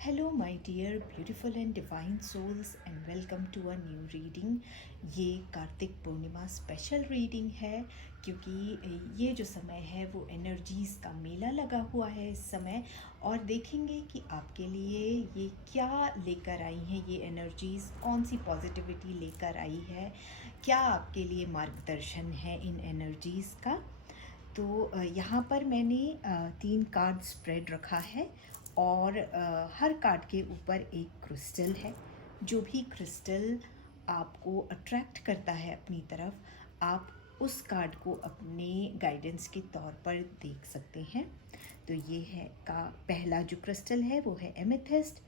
Hello my dear beautiful and divine souls and welcome to a new reading. ये कार्तिक पूर्णिमा special reading है क्योंकि ये जो समय है वो एनर्जीज़ का मेला लगा हुआ है इस समय। और देखेंगे कि आपके लिए ये क्या लेकर आई हैं, ये एनर्जीज़ कौन सी पॉजिटिविटी लेकर आई है, क्या आपके लिए मार्गदर्शन है इन एनर्जीज़ का। तो यहाँ पर मैंने 3 कार्ड स्प्रेड रखा है और हर कार्ड के ऊपर एक क्रिस्टल है। जो भी क्रिस्टल आपको अट्रैक्ट करता है अपनी तरफ, आप उस कार्ड को अपने गाइडेंस के तौर पर देख सकते हैं। तो ये है का पहला जो क्रिस्टल है वो है एमेथिस्ट,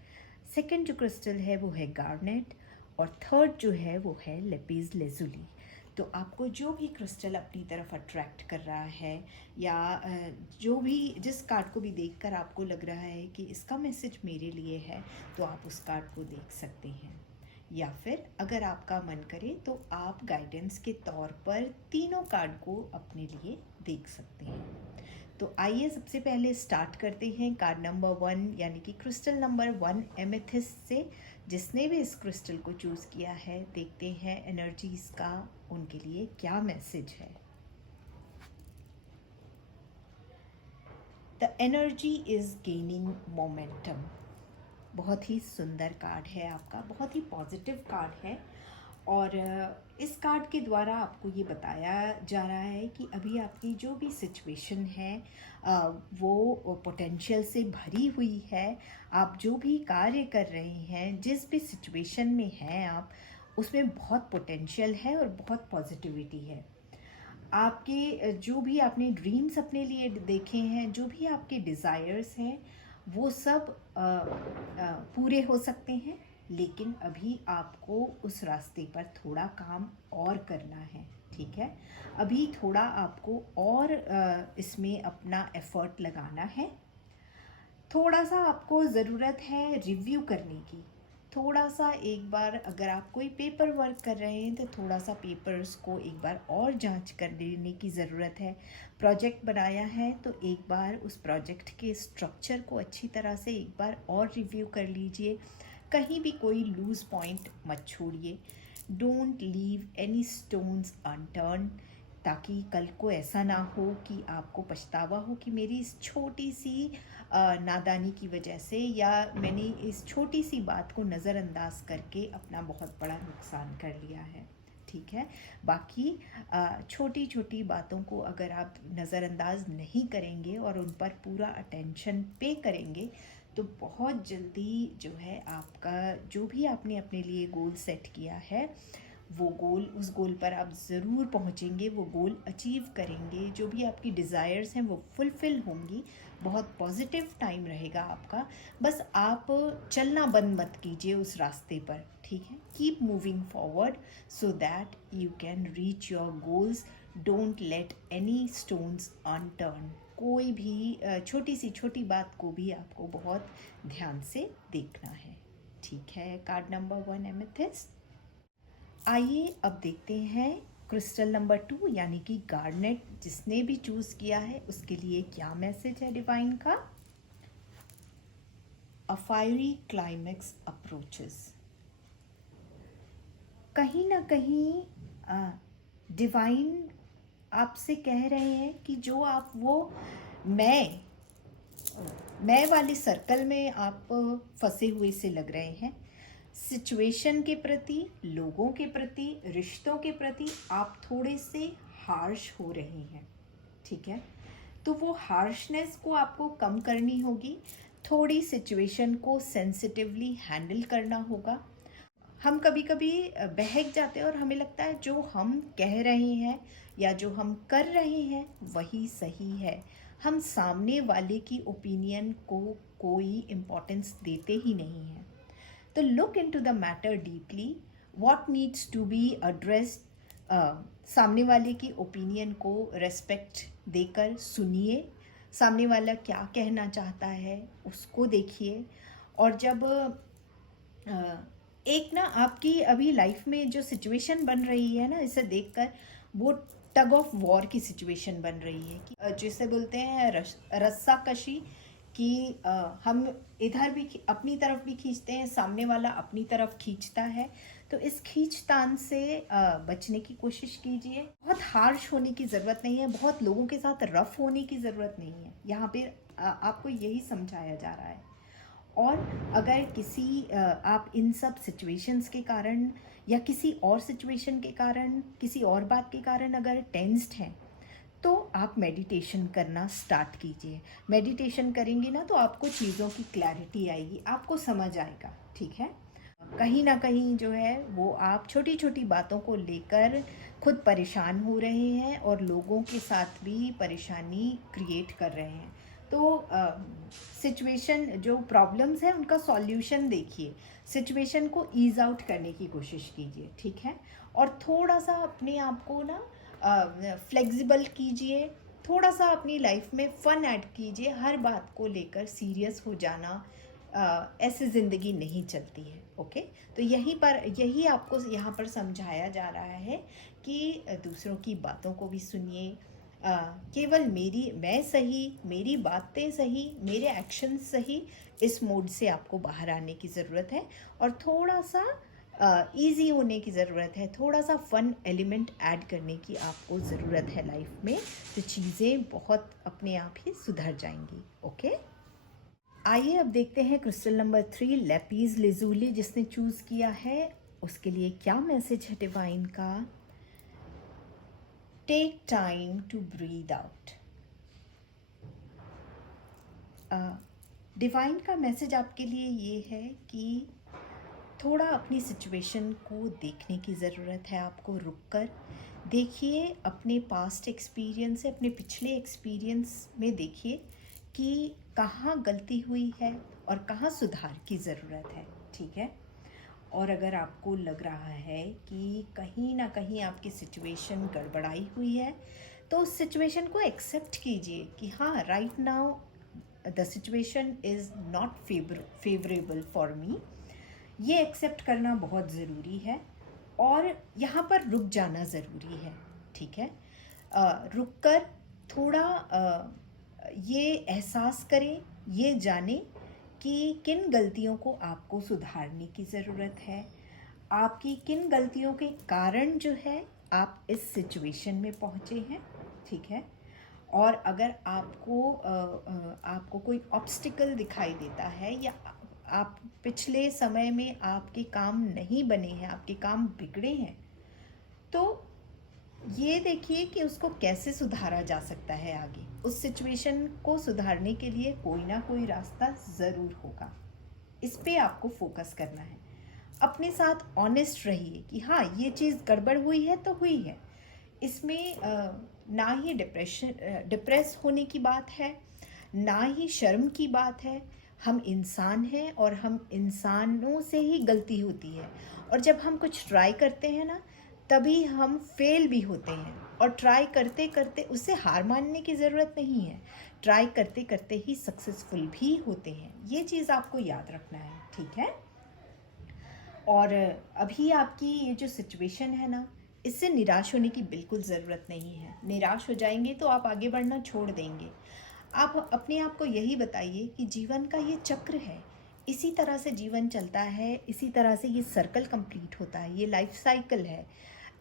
सेकंड जो क्रिस्टल है वो है गार्नेट और थर्ड जो है वो है लेपिस लेजुली। तो आपको जो भी क्रिस्टल अपनी तरफ अट्रैक्ट कर रहा है या जो भी जिस कार्ड को भी देखकर आपको लग रहा है कि इसका मैसेज मेरे लिए है, तो आप उस कार्ड को देख सकते हैं। या फिर अगर आपका मन करे तो आप गाइडेंस के तौर पर तीनों कार्ड को अपने लिए देख सकते हैं। तो आइए सबसे पहले स्टार्ट करते हैं कार्ड नंबर 1 यानी कि क्रिस्टल नंबर 1 एमेथिस्ट से। जिसने भी इस क्रिस्टल को चूज़ किया है, देखते हैं एनर्जीज का उनके लिए क्या मैसेज है। The energy is gaining momentum. बहुत ही सुंदर कार्ड है आपका, बहुत ही पॉजिटिव कार्ड है। और इस कार्ड के द्वारा आपको ये बताया जा रहा है कि अभी आपकी जो भी सिचुएशन है वो पोटेंशियल से भरी हुई है। आप जो भी कार्य कर रहे हैं, जिस भी सिचुएशन में हैं आप, उसमें बहुत पोटेंशियल है और बहुत पॉजिटिविटी है। आपके जो भी आपने ड्रीम्स अपने लिए देखे हैं, जो भी आपके डिज़ायर्स हैं, वो सब पूरे हो सकते हैं। लेकिन अभी आपको उस रास्ते पर थोड़ा काम और करना है, ठीक है। अभी थोड़ा आपको और इसमें अपना एफर्ट लगाना है। थोड़ा सा आपको ज़रूरत है रिव्यू करने की। थोड़ा सा एक बार अगर आप कोई पेपर वर्क कर रहे हैं तो थोड़ा सा पेपर्स को एक बार और जांच कर लेने की ज़रूरत है। प्रोजेक्ट बनाया है तो एक बार उस प्रोजेक्ट के स्ट्रक्चर को अच्छी तरह से एक बार और रिव्यू कर लीजिए। कहीं भी कोई लूज़ पॉइंट मत छोड़िए। Don't leave any stones unturned, ताकि कल को ऐसा ना हो कि आपको पछतावा हो कि मेरी इस छोटी सी नादानी की वजह से या मैंने इस छोटी सी बात को नज़रअंदाज करके अपना बहुत बड़ा नुकसान कर लिया है, ठीक है। बाकी छोटी छोटी बातों को अगर आप नज़रअंदाज नहीं करेंगे और उन पर पूरा अटेंशन पे करेंगे तो बहुत जल्दी जो है आपका जो भी आपने अपने लिए गोल सेट किया है, वो गोल, उस गोल पर आप ज़रूर पहुँचेंगे, वो गोल अचीव करेंगे। जो भी आपकी डिज़ायर्स हैं वो फुलफ़िल होंगी। बहुत पॉजिटिव टाइम रहेगा आपका। बस आप चलना बंद मत कीजिए उस रास्ते पर, ठीक है। Keep moving forward so that you can reach your goals. Don't let any stones unturned. कोई भी छोटी सी छोटी बात को भी आपको बहुत ध्यान से देखना है, ठीक है। Card number 1 amethyst. आइए अब देखते हैं क्रिस्टल नंबर 2 यानी कि गार्नेट। जिसने भी चूज़ किया है उसके लिए क्या मैसेज है डिवाइन का। अ फायरी क्लाइमेक्स अप्रोचेस। कहीं ना कहीं डिवाइन आपसे कह रहे हैं कि जो आप वो मैं वाले सर्कल में आप फंसे हुए से लग रहे हैं। सिचुएशन के प्रति, लोगों के प्रति, रिश्तों के प्रति आप थोड़े से हार्श हो रहे हैं, ठीक है। तो वो हार्शनेस को आपको कम करनी होगी। थोड़ी सिचुएशन को सेंसिटिवली हैंडल करना होगा। हम कभी कभी बहक जाते हैं और हमें लगता है जो हम कह रहे हैं या जो हम कर रहे हैं वही सही है। हम सामने वाले की ओपिनियन को कोई इम्पोर्टेंस देते ही नहीं हैं। तो look into the matter deeply, what needs to be addressed. सामने वाले की ओपिनियन को रेस्पेक्ट देकर सुनिए। सामने वाला क्या कहना चाहता है उसको देखिए। और जब एक ना आपकी अभी लाइफ में जो सिचुएशन बन रही है ना, इसे देखकर वो टग ऑफ वॉर की सिचुएशन बन रही है कि जिसे बोलते हैं रस्सा कशी कि हम इधर भी अपनी तरफ भी खींचते हैं, सामने वाला अपनी तरफ खींचता है। तो इस खींचतान से बचने की कोशिश कीजिए। बहुत हार्श होने की ज़रूरत नहीं है, बहुत लोगों के साथ रफ होने की ज़रूरत नहीं है। यहाँ पे आपको यही समझाया जा रहा है। और अगर किसी आप इन सब सिचुएशंस के कारण या किसी और सिचुएशन के कारण, किसी और बात के कारण अगर टेंस्ड हैं, तो आप मेडिटेशन करना स्टार्ट कीजिए। मेडिटेशन करेंगे ना तो आपको चीज़ों की क्लैरिटी आएगी, आपको समझ आएगा, ठीक है। कहीं ना कहीं जो है वो आप छोटी छोटी बातों को लेकर खुद परेशान हो रहे हैं और लोगों के साथ भी परेशानी क्रिएट कर रहे हैं। तो सिचुएशन जो प्रॉब्लम्स हैं उनका सॉल्यूशन देखिए, सिचुएशन को ईज आउट करने की कोशिश कीजिए, ठीक है। और थोड़ा सा अपने आप को ना फ्लेक्सिबल कीजिए, थोड़ा सा अपनी लाइफ में फ़न ऐड कीजिए। हर बात को लेकर सीरियस हो जाना, ऐसे ज़िंदगी नहीं चलती है, ओके। तो यही आपको यहाँ पर समझाया जा रहा है कि दूसरों की बातों को भी सुनिए। केवल मैं सही, मेरी बातें सही, मेरे एक्शंस सही, इस मोड से आपको बाहर आने की ज़रूरत है। और थोड़ा सा इजी होने की ज़रूरत है, थोड़ा सा फ़न एलिमेंट ऐड करने की आपको ज़रूरत है लाइफ में। तो चीज़ें बहुत अपने आप ही सुधर जाएंगी, ओके। आइए अब देखते हैं क्रिस्टल नंबर 3 लैपीज लेज़ूली जिसने चूज़ किया है, उसके लिए क्या मैसेज है डिवाइन का। Take time to breathe out. Divine का मैसेज आपके लिए ये है कि थोड़ा अपनी सिचुएशन को देखने की ज़रूरत है। आपको रुककर देखिए, अपने पास्ट एक्सपीरियंस से, अपने पिछले एक्सपीरियंस में देखिए कि कहाँ गलती हुई है और कहाँ सुधार की ज़रूरत है, ठीक है। और अगर आपको लग रहा है कि कहीं ना कहीं आपकी सिचुएशन गड़बड़ाई हुई है, तो उस सिचुएशन को एक्सेप्ट कीजिए कि हाँ, right now the situation is not favourable for me. ये एक्सेप्ट करना बहुत ज़रूरी है और यहाँ पर रुक जाना ज़रूरी है, ठीक है। रुक कर थोड़ा ये एहसास करें, ये जाने कि किन गलतियों को आपको सुधारने की ज़रूरत है, आपकी किन गलतियों के कारण जो है आप इस सिचुएशन में पहुँचे हैं, ठीक है। और अगर आपको कोई ऑब्स्टिकल दिखाई देता है या आप पिछले समय में आपके काम नहीं बने हैं, आपके काम बिगड़े हैं, तो ये देखिए कि उसको कैसे सुधारा जा सकता है। आगे उस सिचुएशन को सुधारने के लिए कोई ना कोई रास्ता ज़रूर होगा। इस पे आपको फोकस करना है। अपने साथ ऑनेस्ट रहिए कि हाँ, ये चीज़ गड़बड़ हुई है तो हुई है। इसमें ना ही डिप्रेस होने की बात है, ना ही शर्म की बात है। हम इंसान हैं और हम इंसानों से ही गलती होती है। और जब हम कुछ ट्राई करते हैं ना, तभी हम फेल भी होते हैं। और ट्राई करते करते उससे हार मानने की ज़रूरत नहीं है, ट्राई करते करते ही सक्सेसफुल भी होते हैं। ये चीज़ आपको याद रखना है, ठीक है। और अभी आपकी ये जो सिचुएशन है ना, इससे निराश होने की बिल्कुल ज़रूरत नहीं है। निराश हो जाएंगे तो आप आगे बढ़ना छोड़ देंगे। आप अपने आप को यही बताइए कि जीवन का ये चक्र है, इसी तरह से जीवन चलता है, इसी तरह से ये सर्कल कंप्लीट होता है, ये लाइफ साइकिल है।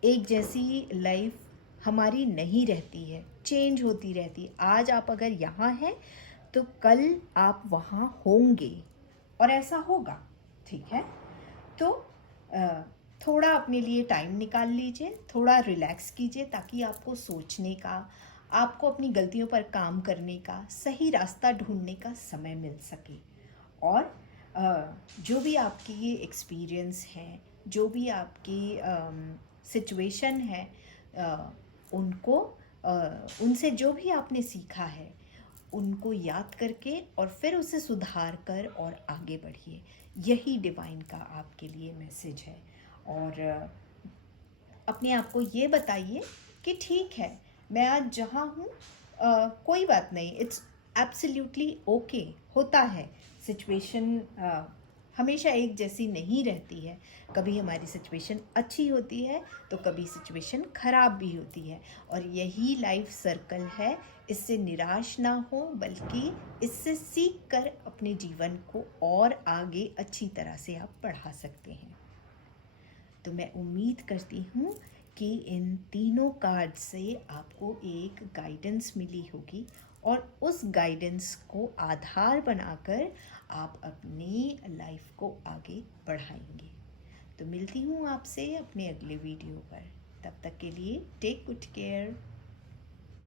एक जैसी लाइफ हमारी नहीं रहती है, चेंज होती रहती है। आज आप अगर यहाँ हैं तो कल आप वहाँ होंगे और ऐसा होगा, ठीक है। तो थोड़ा अपने लिए टाइम निकाल लीजिए, थोड़ा रिलैक्स कीजिए, ताकि आपको सोचने का, आपको अपनी गलतियों पर काम करने का, सही रास्ता ढूंढने का समय मिल सके। और जो भी आपकी ये एक्सपीरियंस है, जो भी आपकी सिचुएशन है, उनसे जो भी आपने सीखा है, उनको याद करके और फिर उसे सुधार कर और आगे बढ़िए। यही डिवाइन का आपके लिए मैसेज है। और अपने आप को ये बताइए कि ठीक है, मैं आज जहाँ हूँ, कोई बात नहीं, इट्स एब्सोल्युटली ओके। होता है, सिचुएशन हमेशा एक जैसी नहीं रहती है। कभी हमारी सिचुएशन अच्छी होती है तो कभी सिचुएशन ख़राब भी होती है, और यही लाइफ सर्कल है। इससे निराश ना हो, बल्कि इससे सीख कर अपने जीवन को और आगे अच्छी तरह से आप बढ़ा सकते हैं। तो मैं उम्मीद करती हूँ कि इन तीनों कार्ड से आपको एक गाइडेंस मिली होगी और उस गाइडेंस को आधार बनाकर आप अपनी लाइफ को आगे बढ़ाएंगे। तो मिलती हूँ आपसे अपने अगले वीडियो पर। तब तक के लिए टेक गुड केयर।